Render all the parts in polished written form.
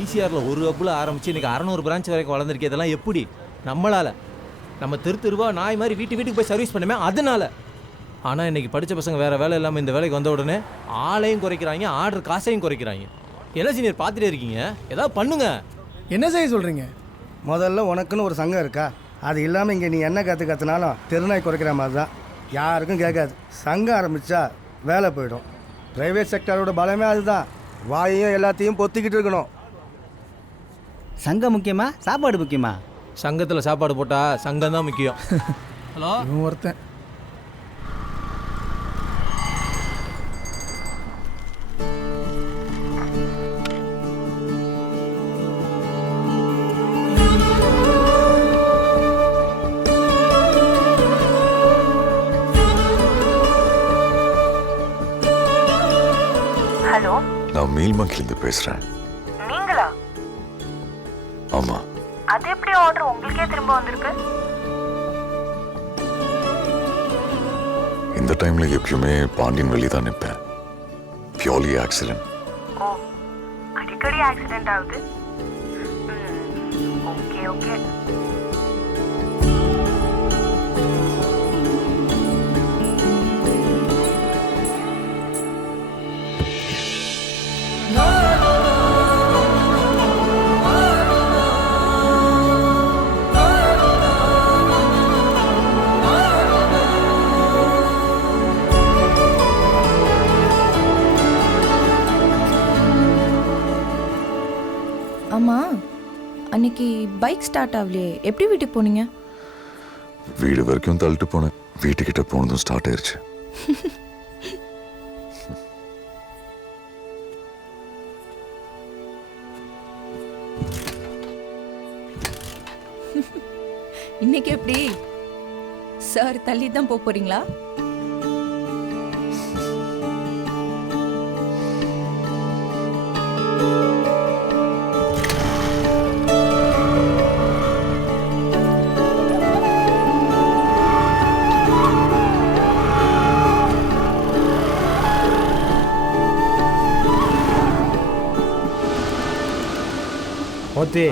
ஈசிஆரில் ஒரு ஹப்பில் ஆரம்பித்து இன்றைக்கி 600 பிரான்ச் வரைக்கும் வளர்ந்துருக்கு. இதெல்லாம் எப்படி? நம்மளால். நம்ம தெருவா நாய் மாதிரி வீட்டுக்கு போய் சர்வீஸ் பண்ணுமே அதனால. ஆனால் இன்றைக்கி படித்த பசங்க வேறு வேலை இல்லாமல் இந்த வேலைக்கு வந்த உடனே ஆளையும் குறைக்கிறாங்க, ஆர்டர் காசையும் குறைக்கிறாங்க. என்ன சீனியர் பார்த்துட்டே இருக்கீங்க? ஏதாவது பண்ணுங்க. என்ன செய்ய சொல்கிறீங்க? முதல்ல உனக்குன்னு ஒரு சங்கம் இருக்கா? அது இல்லாமல் இங்கே நீ என்ன கற்றுனாலும் தெருநாய் குறைக்கிற மாதிரி தான். யாருக்கும் கேட்காது. சங்கம் ஆரம்பித்தா வேலை போயிடும். ப்ரைவேட் செக்டரோட பலமே அதுதான். வாயையும் எல்லாத்தையும் பொத்திக்கிட்டு இருக்கணும். சங்கம் முக்கியமா சாப்பாடு முக்கியமா? சங்கத்தில் சாப்பாடு போட்டால் சங்கம் தான் முக்கியம். ஹலோ, ஒருத்தன் ஹலோ, நான் மீல்மங்கிலிருந்து பேசுறேன். நீங்களா? ஆமா. அது எப்படி ஆர்டர் உங்களுக்கே திரும்ப வந்திருக்கு? இந்த டைம்ல எப்பயுமே பாண்டியன் வெளியே தான் நிற்பேன். Purely accident. ஓ, அடிக்கடி ஆக்சிடென்ட் ஆகுது. Okay okay. ஆமா, அன்னைக்கு பைக் ஸ்டார்ட் ஆகலையே, எப்படி வீட்டுக்கு போனீங்க? வீடு வரைக்கும் தள்ளிட்டு போனேன். வீட்டுக்கிட்ட போனதும் ஸ்டார்ட் ஆயிருச்சு. இன்னைக்கு எப்படி சார் தள்ளி தான் போறீங்களா? ஓத்தி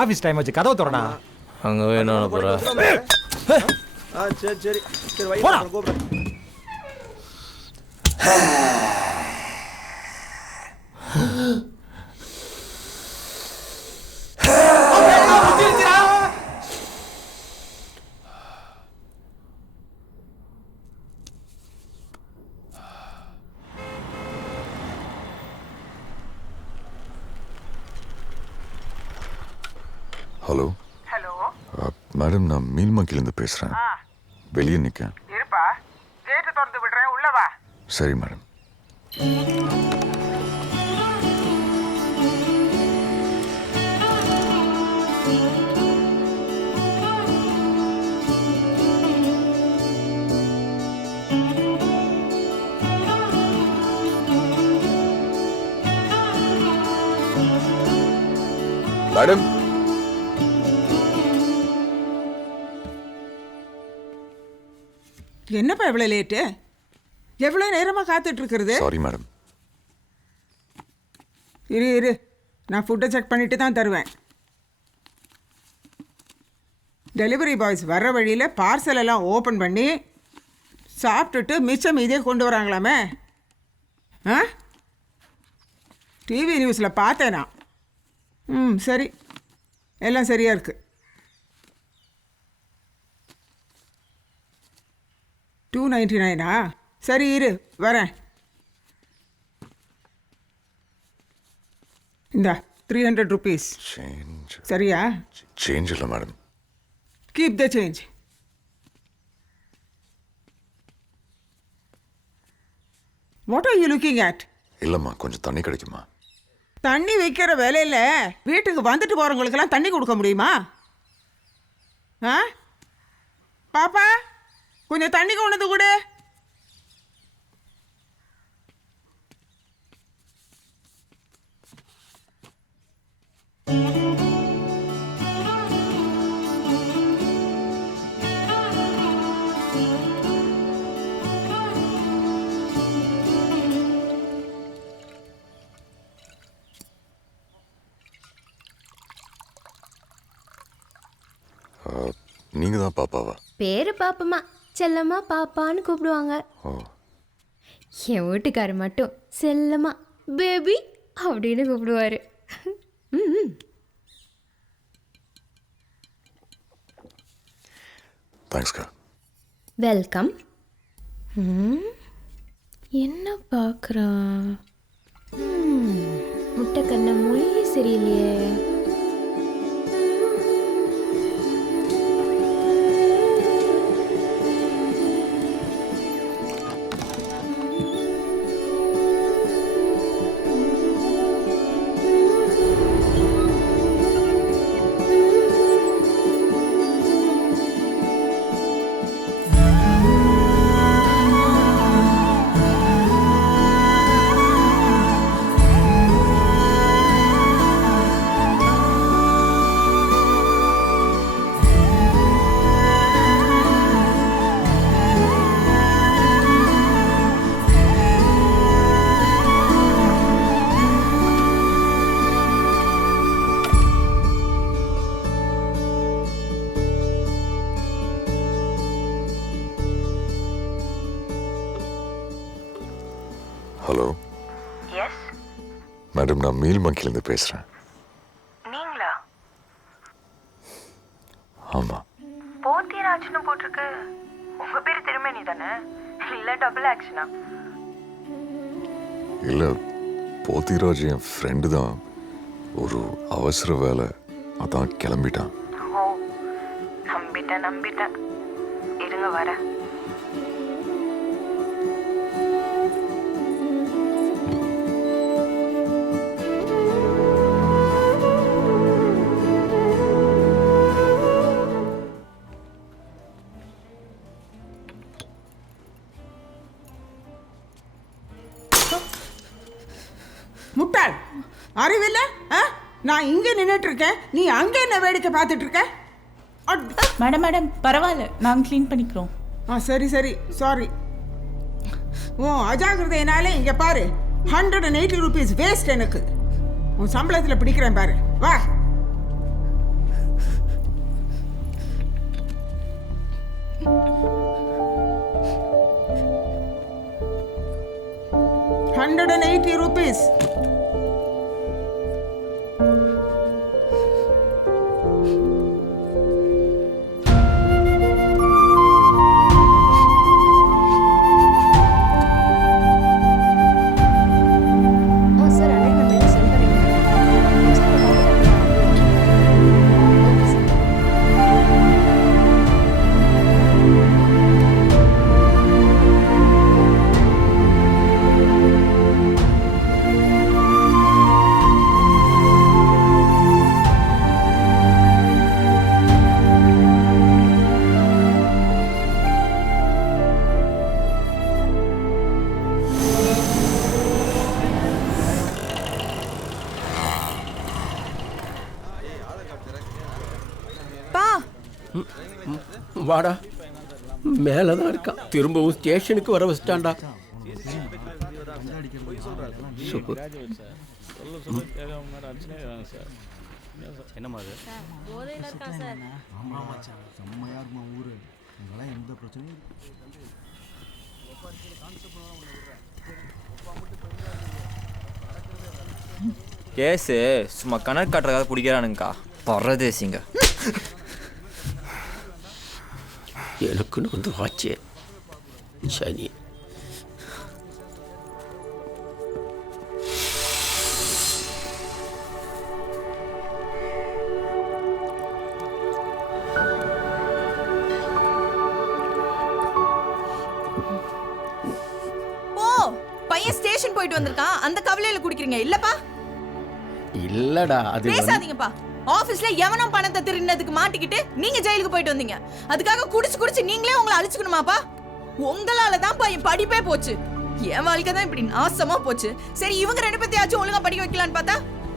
ஆஃபீஸ் டைம் வச்சு கதவை திறடா. அங்கே வேணும் போகிறா. சரி சரி சரி வை கூப்பிடுறேன். ஹலோ. ஹலோ மேடம், நான் மீல்மங்கிலிருந்து பேசுறேன். வெளியே நிற்கேன். இருப்பா, கேட்டு திறந்து விடுறேன், உள்ள வா. சரி மேடம். மேடம், என்னப்பா இவ்வளவு லேட்டு? எவ்வளவு நேரமா காத்துட்டு இருக்கிறது? Sorry madam. இரு இரு, நான் ஃபுட்டை செக் பண்ணிட்டு தான் தருவேன். டெலிவரி பாய்ஸ் வர்ற வழியில் பார்சல் எல்லாம் ஓப்பன் பண்ணி சாப்பிட்டுட்டு மிச்சம் இதே கொண்டு வராங்களாமே. ஆ, டிவி நியூஸில் பார்த்தேனா? சரி, எல்லாம் சரியா இருக்கு. 299 சரி இரு வரேன். இந்தா 300 rupees. சேஞ்ச். சரியா? சேஞ்ச் இல்லை madam. Keep the change. What are you looking at? இல்லைம்மா, கொஞ்சம் தண்ணி கிடைக்குமா? தண்ணி வைக்கிற வேலையில் வீட்டுக்கு வந்துட்டு போகிறவங்களுக்கெல்லாம் தண்ணி கொடுக்க முடியுமா? ஆ பாப்பா, கொஞ்சம் தண்ணி கொண்டு வந்து கொடு. நீங்க தான் பாப்பாவா? பேரு பாப்பமா, செல்லம்மா பாப்பான்னு கூப்பிடுவாங்க. ஓ. என் வீட்டுக்காரர் மட்டும் செல்லம்மா பேபி அப்படின்னு கூப்பிடுவாரு. தேங்க்ஸ்க்கா. வெல்கம். என்ன பார்க்குறா? முட்டை கண்ண மொழி சரியில்லையே. ஹலோ. எஸ். மேடம், நான் மீல் மங்கிலேருந்து பேசுகிறேன். நீங்களா? ஆமாம். போத்திராஜ்னு போட்டிருக்கு. உங்க பேர் திருமணி தானே? இல்ல டபுள் ஆக்ஷனா? இல்லை, போத்திராஜ் என் ஃப்ரெண்டு தான். ஒரு அவசர வேலை, அதான் கிளம்பிட்டான். ஓ, நம்பிட்டேன். இருங்க வர. முட்டாள், அறிவில்லை? நான் இங்கே நின்றுட்டு இருக்கேன், நீ அங்கே என்ன வேடிக்கை பார்த்துட்டு இருக்க? மேடம் பரவாயில்ல, நாங்கள் க்ளீன் பண்ணிக்கிறோம். சரி சாரி. உன் அஜாகிரதையினாலே இங்கே பாரு, 180 rupees வேஸ்ட். எனக்கு உன் சம்பளத்தில் பிடிக்கிறேன் பாரு. வா. ₹180. சார், அன்னைக்கு நம்ம என்ன சென்ட் வாடா, மேலே தான் இருக்கான். திரும்பவும் ஸ்டேஷனுக்கு வர வச்சிட்டான்டா. சூப்பர். கேஸு சும்மா கணக்கு காட்டுறதுக்காக பிடிக்கிறானுங்கக்கா, பரதேசிங்க. எனக்குன்னு வந்து வாச்சே சனி. பையன் ஸ்டேஷன் போயிட்டு வந்திருக்கான், அந்த கவலையில குடிக்கிறீங்க இல்லப்பா? இல்லடா, அது பேசாதீங்கப்பா. ஆபீஸ்ல எவனும் பணத்தை திருடினதுக்கு மாட்டிக்கிட்டு நீங்க ஜெயிலுக்கு போயிட்டு வந்தீங்க. அதுக்காக குடிச்சு நீங்களே உங்களை அழிச்சுக்கணுமாப்பா? உங்களால தான் என் படிப்பே போச்சு. என் வாழ்க்கை தான் இப்படி நாசமா போச்சு. சரி, இவங்க 2 பேத்தையாச்சும் ஒழுங்கா படிக்க வைக்கலான்னு பார்த்தா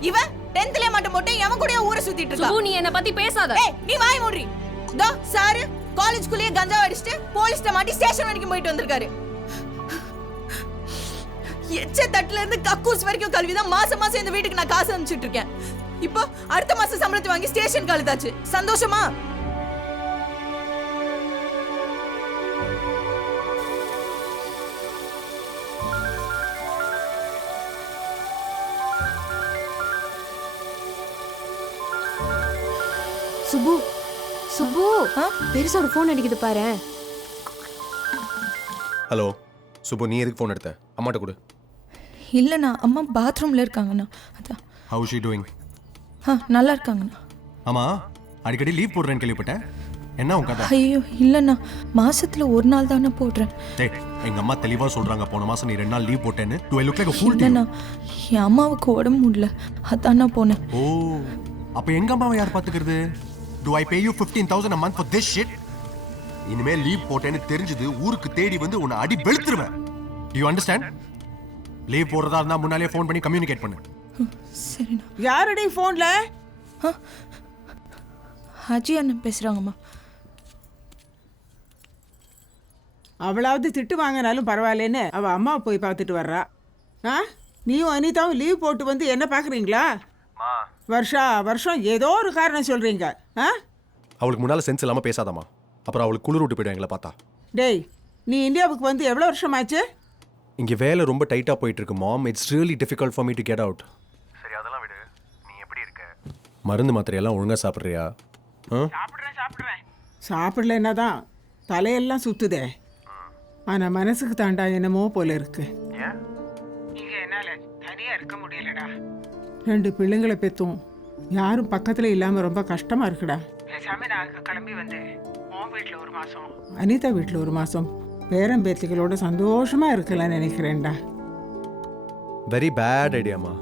இவன் 10th மட்டும் போட்டு எவன் கூட ஊரை சுத்திட்டு இருக்கா. நீ என்ன பத்தி பேசாத. நீ வாய் மூடி. தோ சாரு காலேஜ்குள்ளேயே கஞ்சா அடிச்சிட்டு போலீஸ்ட்ட மாட்டி ஸ்டேஷன் வரைக்கும் போயிட்டு வந்திருக்காரு. எச்ச தட்டுல இருந்து கக்கூஸ் வரைக்கும் கல்விதான் மாசம் இந்த வீட்டுக்கு நான் காசு அனுப்பிச்சிட்டு இருக்கேன். இப்போ அடுத்த மாசம் சம்பளத்தை வாங்கி ஸ்டேஷன் கழுதாச்சு. சந்தோஷமா? சுப்பு சுப்பு பெருசோட ஃபோன் அடிக்குது பாரு. ஹலோ சுப்பு, நீ எதுக்கு ஃபோன் எடுத்த? அம்மாட்ட கொடு. இல்லைண்ணா, அம்மா பாத்ரூமில் இருக்காங்கண்ணா. அதான். How she doing? நல்லா இருக்காங்கண்ணா. ஆமாம், அடிக்கடி லீவ் போடுறேன்னு கேள்விப்பட்டேன். என்ன உன் கதை? ஐயோ இல்லைண்ணா, மாசத்துல ஒரு நாள் தானே போடுறேன். டேய், எங்க அம்மா தெளிவா சொல்றாங்க, போன மாசம் நீ 2 நாள் லீவ் போட்டேன்னு. To I look like a fool to you? இல்லைண்ணா, என் அம்மாவுக்கு உடம்பு முடியல, அதான் நான் போனேன். ஓ, அப்ப எங்க அம்மாவை யார் பாத்துக்கிறது? To I pay you 15,000 a month for this shit? இனிமே லீவ் போட்டேன்னு தெரிஞ்சது ஊருக்கு தேடி வந்து உன்னை அடி வெளுத்துருவேன். Do you understand? லீவ் போடுறதா இருந்தா முன்னாலே ஃபோன் பண்ணி கம்யூனிகேட் பண்ணு. சரிண்ணா. யாரடி ஃபோன்ல? அஜி அண்ணன் பேசுறாங்கம்மா. அவளாவது திட்டு வாங்கினாலும் பரவாயில்லன்னு அவ அம்மாவை போய் பார்த்துட்டு வர்றா. நீயும் அனிதாவும் லீவ் போட்டு வந்து என்ன பார்க்குறீங்களா? வருஷம் ஏதோ ஒரு காரணம் சொல்கிறீங்க. அவளுக்கு முன்னால சென்ஸ் இல்லாமல் பேசாதம்மா, அப்புறம் அவளுக்கு குளிர் விட்டு போயிடும் எங்களை பார்த்தா. டேய், நீ இந்தியாவுக்கு வந்து எவ்வளோ வருஷமாச்சு? இங்கே வேலை ரொம்ப டைட்டாக போயிட்டு இருக்கு mom. It's really difficult for me to get out. சரி, அதெல்லாம் விடு. நீ எப்படி இருக்க? மருந்து மாத்திரையெல்லாம் ஒழுங்காக சாப்பிட்றியா? சாப்பிட்றேன். சாப்பிடலன்னா தான் தலையெல்லாம் சுத்துதே. ஆனால் மனசுக்கு தாண்டா என்னமோ போல இருக்கு. இங்கே என்னால் தனியாக இருக்க முடியலடா. 2 பிள்ளைங்களை பெற்றும் யாரும் பக்கத்தில் இல்லாமல் ரொம்ப கஷ்டமாக இருக்குடா. பேசாம நான் கிளம்பி வந்து உன் வீட்டில் 1 மாதம், அனிதா வீட்டில் 1 மாதம் பேரன் பேத்திகளோட சந்தோஷமாக இருக்கலாம்னு நினைக்கிறேன்டா. Very bad ஐடியாம்மா.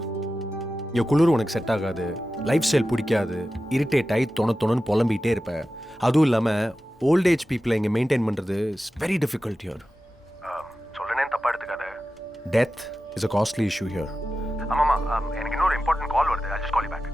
இங்கே குளிர் உனக்கு செட் ஆகாது, லைஃப் ஸ்டைல் பிடிக்காது, இரிட்டேட் ஆகி தொணன்னு புலம்பிகிட்டே இருப்பேன். அதுவும் இல்லாமல் ஓல்ட் ஏஜ் பீப்புளை இங்கே மெயின்டைன் பண்ணுறது இஸ் வெரி டிஃபிகல்ட் ஹியர். சொல்கிறேனே தப்பாக எடுத்துக்காத. Death is a costly issue here. ஆமாம்மா, எனக்கு இன்னொரு இம்பார்ட்டன்ட் கால் வருது. I'll just call you back.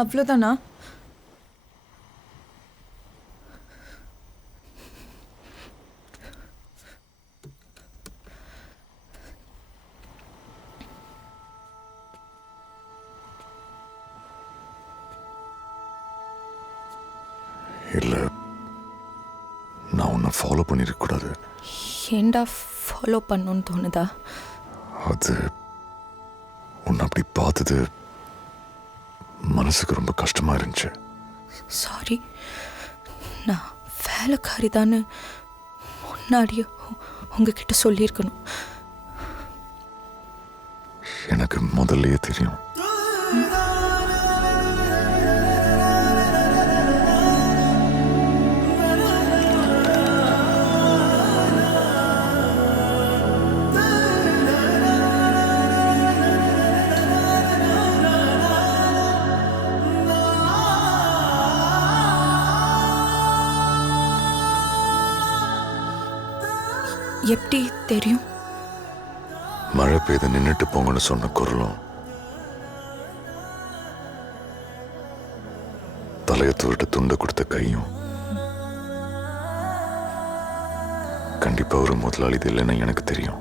அவ்வளோதானா? இல்லை, நான் உன்னை ஃபாலோ பண்ணிருக்கக்கூடாது. ஏண்டா ஃபாலோ பண்ணணும்னு தோணுதா? அது உன்னை அப்படி பார்த்தது மனசுக்கு ரொம்ப கஷ்டமாக இருந்துச்சு. சாரி, நான் வேலைக்காரி தானே முன்னாடியே உங்ககிட்ட சொல்லியிருக்கணும். எனக்கு முதல்லயே தெரியும். எப்படி தெரியும்? மழை பெய்து நின்றுட்டு போங்கன்னு சொன்ன குரலும், தலையை துவிட்டு துண்டை கொடுத்த கையும், கண்டிப்பா ஒரு முதலாளி இது இல்லைன்னு எனக்கு தெரியும்.